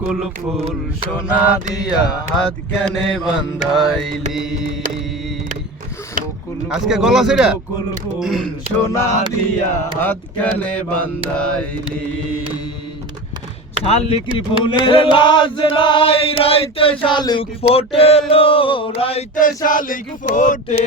কুল ফুল সোনা দিয়া হাত কেনে বান্ধাইলি। আজকে গলা ছেড়া? বকুল ফুল সোনা দিয়া হাত কেনে বান্ধাইলি। শালিকি ফুলের ফুলের লাজ নাই রাইতে শালিক ফোটেলো রাইতে শালিক ফোটে।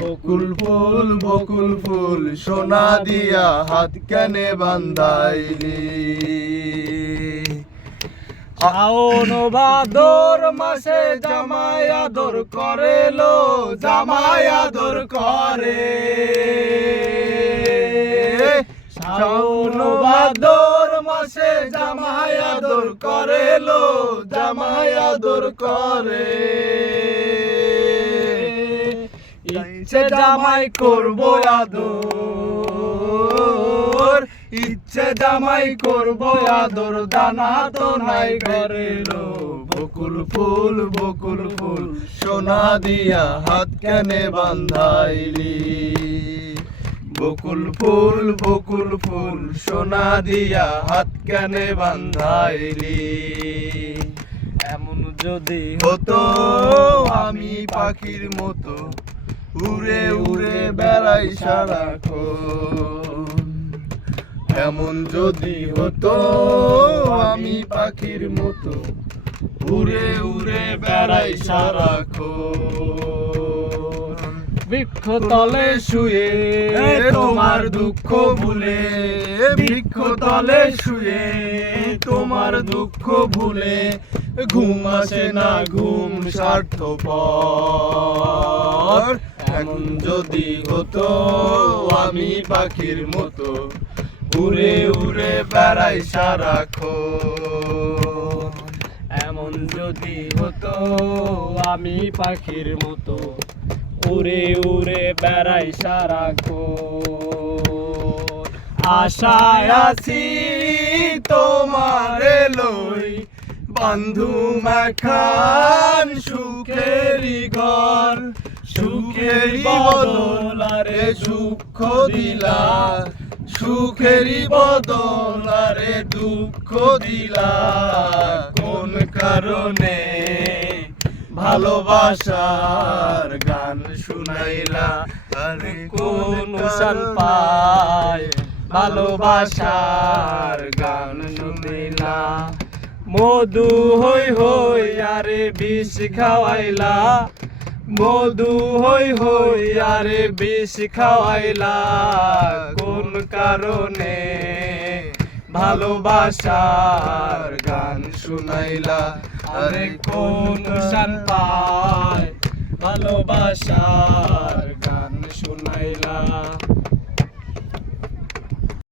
বকুল ফুল বকুল ফুল, সোনা দিয়া হাত কেনে বান্ধাইলি। শাওন ভাদর মাসে জামাই আদর করেলো, জামাই আদর করে। শাওন ভাদর মাসে জামাই আদর করেলো, জামাই আদর করে। ইচ্ছে জামাই করব আদর। ইচ্ছে জামাই করব আদর, দানা তো নাই ঘরেলো বকুল ফুল বকুল ফুল, সোনা দিয়া হাত কেনে বান্ধাইলি। বকুল ফুল বকুল ফুল, সোনা দিয়া হাত কেনে বান্ধাইলি। এমন যদি হতো আমি পাখির মতো উড়ে উড়ে বেড়াই সারাক্ষণ। এমন যদি হতো আমি পাখির মতো উড়ে উড়ে বেড়াই সারাক্ষণ। বৃক্ষ তলে শুয়ে তোমার দুঃখ ভুলে বৃক্ষ তলে শুয়ে তোমার দুঃখ ভুলে ঘুম আসে না ঘুম স্বার্থপর এমন যদি হতো, আমি পাখির মতো উড়ে উড়ে বেড়াই সারাক্ষণ। এমন যদি হতো, আমি পাখির মতো উড়ে উড়ে বেড়াই সারাক্ষণ। আশায় আছি তোমার লই, বন্ধু মাখান সুখেরি ঘর। সুখেরি বদলারে সুখ দিলা। সুখেরি বদলারে দুঃখ দিলা। কোন কারণে ভালোবাসার গান শুনাইলা? আরে কোন শান পায় ভালোবাসার গান শুনিলা? মধু হই হই আরে বিষ খাওয়াইলা। মধু হই হই আরে বিষ খাওয়াইলা। কোন কারণে? ভালোবাসার গান শুনাইলা। আরে কোন সান পায়? ভালোবাসার গান শুনাইলা।